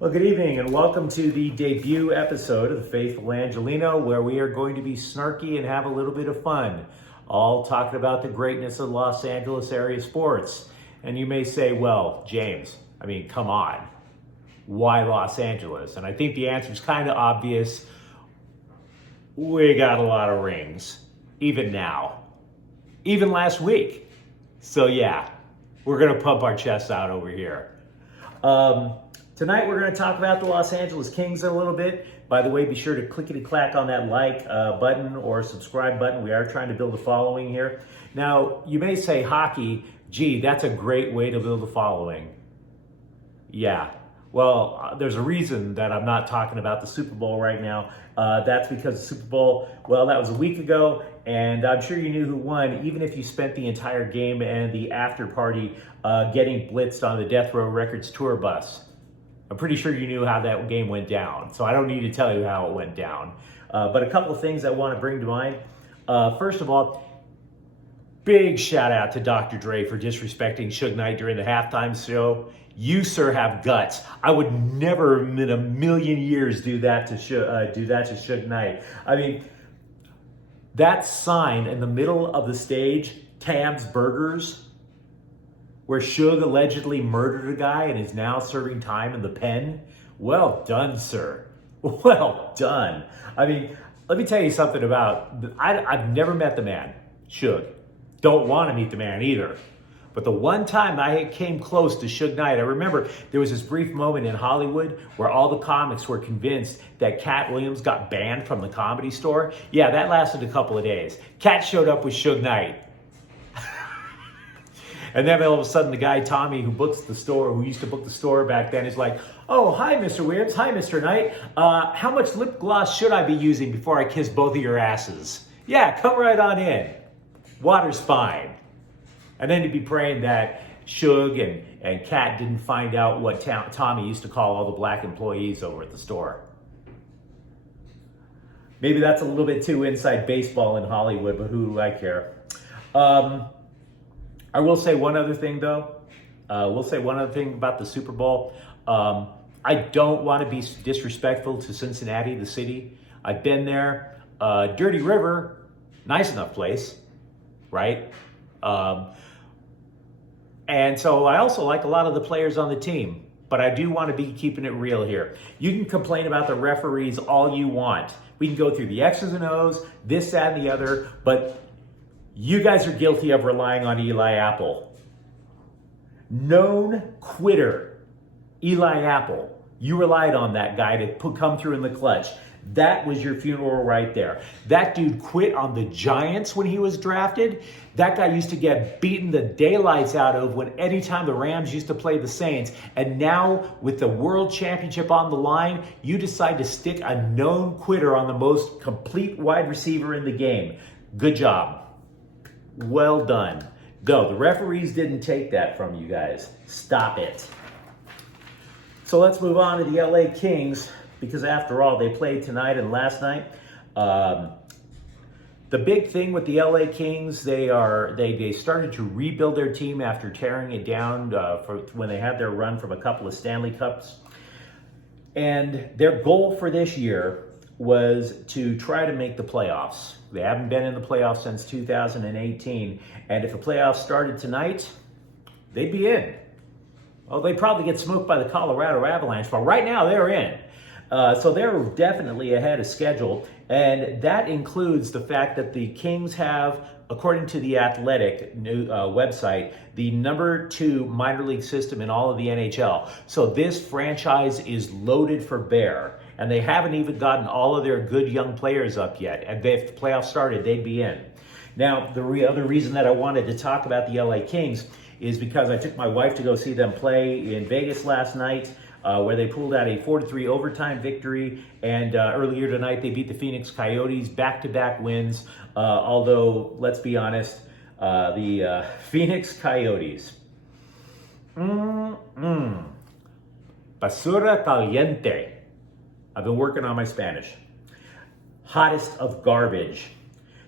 Well, good evening and welcome to the debut episode of The Faithful Angelino, where we are going to be snarky and have a little bit of fun, all talking about the greatness of Los Angeles area sports. And you may say, well, James, come on, why Los Angeles? And I think the answer is kind of obvious. We got a lot of rings, even now, even last week. So yeah, we're going to pump our chests out over here. Tonight we're going to talk about the Los Angeles Kings a little bit. By the way, be sure to clickety-clack on that like button or subscribe button. We are trying to build a following here. Now, you may say hockey, gee, that's a great way to build a following. Yeah, well, there's a reason that I'm not talking about the Super Bowl right now. That's because the Super Bowl, well, that was a week ago, and I'm sure you knew who won, even if you spent the entire game and the after party getting blitzed on the Death Row Records tour bus. I'm pretty sure you knew how that game went down, so I don't need to tell you how it went down. But a couple of things I want to bring to mind. First of all, big shout out to Dr. Dre for disrespecting Suge Knight during the halftime show. You, sir, have guts. I would never in a million years do that to Suge Knight. That sign in the middle of the stage, Tab's Burgers, where Suge allegedly murdered a guy and is now serving time in the pen. Well done, sir. Well done. Let me tell you something about, I've never met the man, Suge. Don't want to meet the man either. But the one time I came close to Suge Knight, I remember there was this brief moment in Hollywood where all the comics were convinced that Cat Williams got banned from the Comedy Store. Yeah, that lasted a couple of days. Cat showed up with Suge Knight. And then all of a sudden, the guy, Tommy, who used to book the store back then, is like, oh, hi, Mr. Williams. Hi, Mr. Knight. How much lip gloss should I be using before I kiss both of your asses? Yeah, come right on in. Water's fine. And then he'd be praying that Suge and Kat didn't find out what Tommy used to call all the black employees over at the store. Maybe that's a little bit too inside baseball in Hollywood, but who do I care? I will say one other thing, though. About the Super Bowl. I don't want to be disrespectful to Cincinnati, the city. I've been there. Dirty River, nice enough place, right? And so I also like a lot of the players on the team. But I do want to be keeping it real here. You can complain about the referees all you want. We can go through the X's and O's, this, that, and the other, but you guys are guilty of relying on Eli Apple. Known quitter, Eli Apple. You relied on that guy to come through in the clutch. That was your funeral right there. That dude quit on the Giants when he was drafted. That guy used to get beaten the daylights out of anytime the Rams used to play the Saints. And now with the world championship on the line, you decide to stick a known quitter on the most complete wide receiver in the game. Good job. Well done. Go. The referees didn't take that from you guys. Stop it. So let's move on to the LA Kings, because after all, they played tonight and last night. The big thing with the LA Kings, they started to rebuild their team after tearing it down when they had their run from a couple of Stanley Cups. And their goal for this year was to try to make the playoffs. They haven't been in the playoffs since 2018. And if the playoffs started tonight, they'd be in. Well, they'd probably get smoked by the Colorado Avalanche, but right now they're in. So they're definitely ahead of schedule. And that includes the fact that the Kings have, according to the Athletic website, the number 2 minor league system in all of the NHL. So this franchise is loaded for bear. And they haven't even gotten all of their good young players up yet. And if the playoffs started, they'd be in. Now, the other reason that I wanted to talk about the LA Kings is because I took my wife to go see them play in Vegas last night, where they pulled out a 4-3 overtime victory. And earlier tonight, they beat the Phoenix Coyotes, back-to-back wins. Although, let's be honest, the Phoenix Coyotes. Basura caliente. I've been working on my Spanish. Hottest of garbage.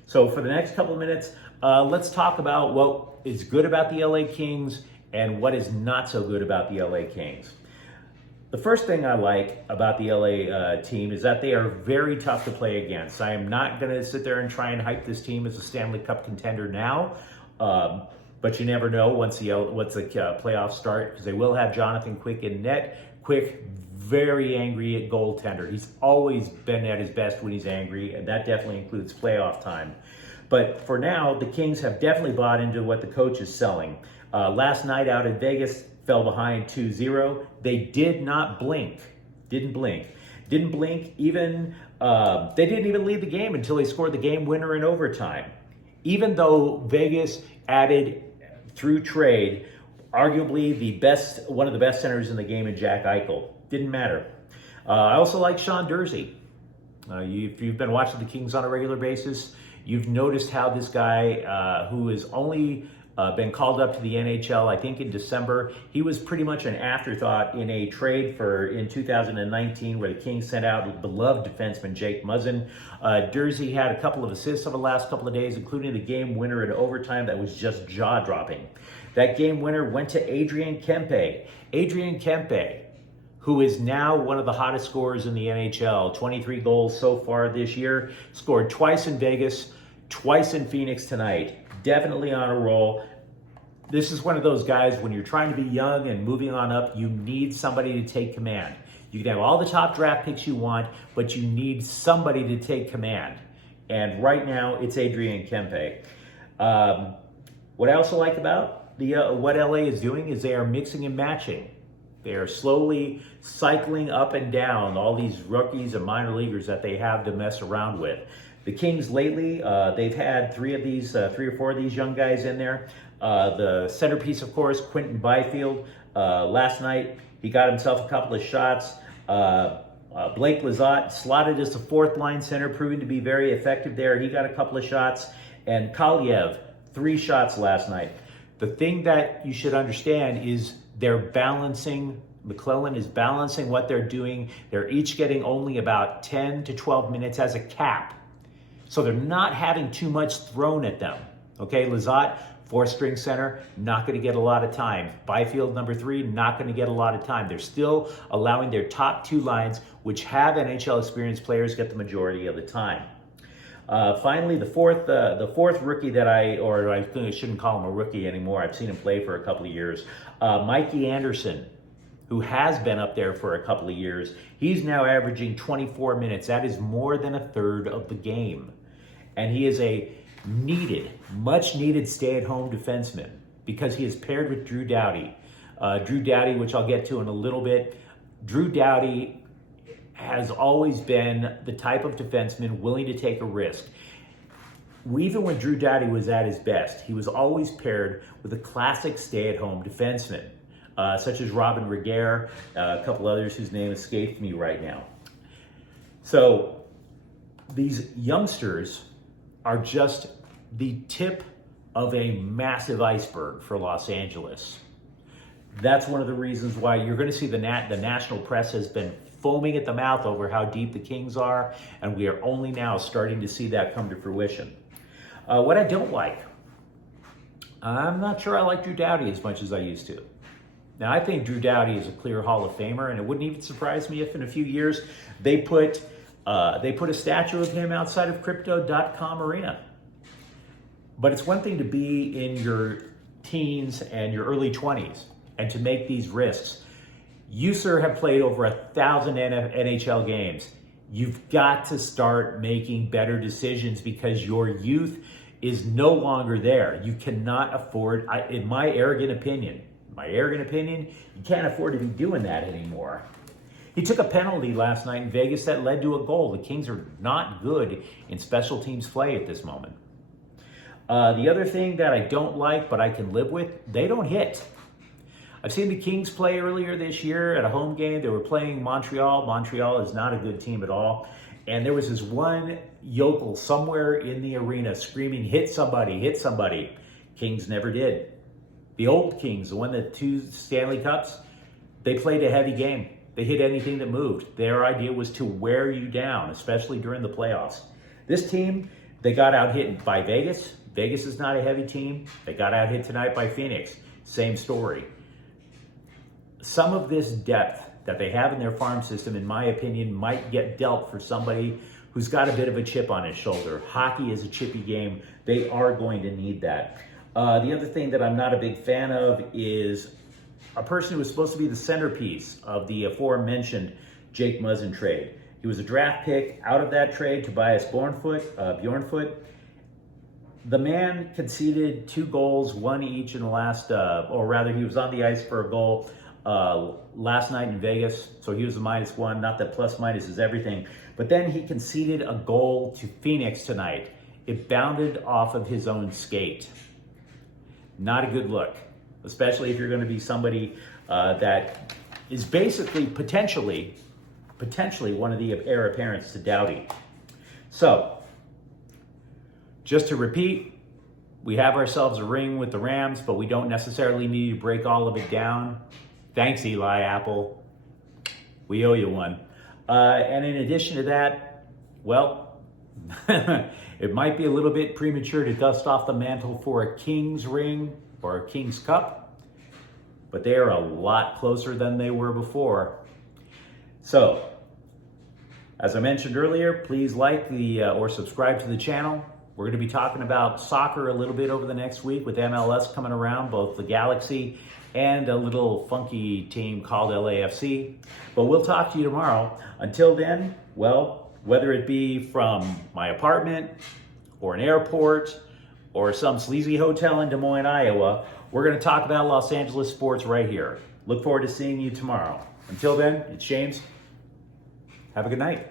So for the next couple of minutes, let's talk about what is good about the LA Kings and what is not so good about the LA Kings. The first thing I like about the LA team is that they are very tough to play against. I am not going to sit there and try and hype this team as a Stanley Cup contender now, but you never know once the playoffs start, because they will have Jonathan Quick in net. Quick, very angry at goaltender. He's always been at his best when he's angry, and that definitely includes playoff time. But for now, the Kings have definitely bought into what the coach is selling. Last night out in Vegas, fell behind 2-0. They did not blink. Didn't blink. Even they didn't even lead the game until they scored the game winner in overtime. Even though Vegas added through trade, arguably one of the best centers in the game in Jack Eichel. Didn't matter. I also like Sean Durzi. If you've been watching the Kings on a regular basis, you've noticed how this guy, who has only been called up to the NHL, I think in December, he was pretty much an afterthought in a trade in 2019 where the Kings sent out beloved defenseman Jake Muzzin. Durzi had a couple of assists over the last couple of days, including the game winner in overtime that was just jaw-dropping. That game winner went to Adrian Kempe. Adrian Kempe, who is now one of the hottest scorers in the NHL, 23 goals so far this year, scored twice in Vegas, twice in Phoenix tonight. Definitely on a roll. This is one of those guys, when you're trying to be young and moving on up, you need somebody to take command. You can have all the top draft picks you want, but you need somebody to take command. And right now, it's Adrian Kempe. What I also like about what LA is doing is they are mixing and matching. They are slowly cycling up and down all these rookies and minor leaguers that they have to mess around with. The Kings lately, they've had three or four of these young guys in there. The centerpiece, of course, Quinton Byfield. Last night, he got himself a couple of shots. Blake Lizotte slotted as the fourth line center, proving to be very effective there. He got a couple of shots. And Kaliev, 3 shots last night. The thing that you should understand is they're balancing. McClellan is balancing what they're doing. They're each getting only about 10 to 12 minutes as a cap. So they're not having too much thrown at them. Okay, Lizotte, 4th-string center, not going to get a lot of time. Byfield, number 3, not going to get a lot of time. They're still allowing their top 2 lines, which have NHL experienced players, get the majority of the time. Finally, the fourth rookie that I shouldn't call him a rookie anymore. I've seen him play for a couple of years. Mikey Anderson, who has been up there for a couple of years. He's now averaging 24 minutes. That is more than a third of the game. And he is a much needed stay-at-home defenseman because he is paired with Drew Doughty. Drew Doughty, which I'll get to in a little bit. Drew Doughty has always been the type of defenseman willing to take a risk. Even when Drew Doughty was at his best, he was always paired with a classic stay-at-home defenseman, such as Robin Regehr, a couple others whose name escaped me right now. So these youngsters are just the tip of a massive iceberg for Los Angeles. That's one of the reasons why you're going to see the national press has been foaming at the mouth over how deep the Kings are, and we are only now starting to see that come to fruition. What I don't like, I'm not sure I like Drew Doughty as much as I used to. Now, I think Drew Doughty is a clear Hall of Famer, and it wouldn't even surprise me if in a few years they put a statue of him outside of Crypto.com Arena. But it's one thing to be in your teens and your early 20s and to make these risks. You, sir, have played over 1,000 NHL games. You've got to start making better decisions because your youth is no longer there. You cannot afford, in my arrogant opinion, you can't afford to be doing that anymore. He took a penalty last night in Vegas that led to a goal. The Kings are not good in special teams play at this moment. The other thing that I don't like, but I can live with, they don't hit. I've seen the Kings play earlier this year at a home game. They were playing Montreal. Montreal is not a good team at all. And there was this one yokel somewhere in the arena screaming, hit somebody, hit somebody. Kings never did. The old Kings, the one that 2 Stanley Cups, they played a heavy game. They hit anything that moved. Their idea was to wear you down, especially during the playoffs. This team, they got out hit by Vegas. Vegas is not a heavy team. They got out hit tonight by Phoenix. Same story. Some of this depth that they have in their farm system, in my opinion, might get dealt for somebody who's got a bit of a chip on his shoulder. Hockey is a chippy game. They are going to need that. The other thing that I'm not a big fan of is a person who was supposed to be the centerpiece of the aforementioned Jake Muzzin trade. He was a draft pick out of that trade, Tobias Bjornfoot. The man conceded 2 goals, 1 each in the last, or rather he was on the ice for a goal last night in Vegas, so he was a -1, not that plus minus is everything. But then he conceded a goal to Phoenix tonight. It bounded off of his own skate. Not a good look, especially if you're going to be somebody that is basically potentially one of the heir apparents to Doughty. So, just to repeat, we have ourselves a ring with the Rams, but we don't necessarily need to break all of it down. Thanks, Eli Apple. We owe you one. And in addition to that, well, it might be a little bit premature to dust off the mantle for a King's ring or a King's Cup, but they are a lot closer than they were before. So, as I mentioned earlier, please like or subscribe to the channel. We're going to be talking about soccer a little bit over the next week with MLS coming around, both the Galaxy and a little funky team called LAFC. But we'll talk to you tomorrow. Until then, well, whether it be from my apartment or an airport or some sleazy hotel in Des Moines, Iowa, we're going to talk about Los Angeles sports right here. Look forward to seeing you tomorrow. Until then, it's James. Have a good night.